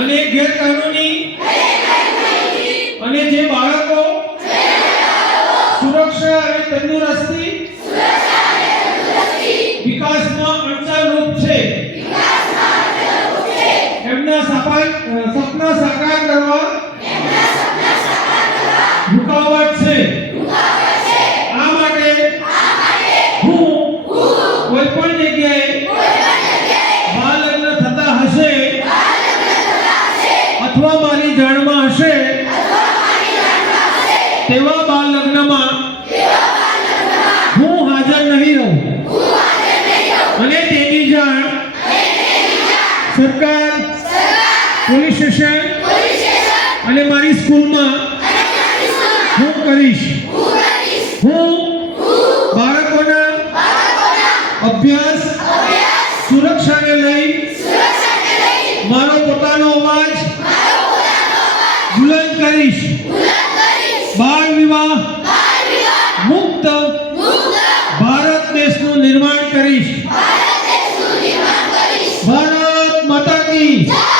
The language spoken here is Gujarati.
અને ગેરકાનૂની અને જે બાળકો સુરક્ષા અને તંદુરસ્તી વિકાસમાં અડચણરૂપ છે એમના સપના સાકાર કરવા રૂકાવટ છે। આ માટે હું કોઈ પણ જગ્યાએ બાળ લગ્ન થતા હશે અથવા મારી જાણમાં હશે તેવા બાળ લગ્નમાં હું હાજર નહીં રહું અને તેની જાણ સરકાર, પોલીસ સ્ટેશન અને મારી સ્કૂલમાં હું કરીશ। હું બાળકોના અભ્યાસ સુરક્ષાને લઈ મારો પોતાનો અવાજ બુલંદ કરીશ। બાળ વિવાહ મુક્ત ભારત દેશનું નિર્માણ કરીશ। ભારત માતા કી જય।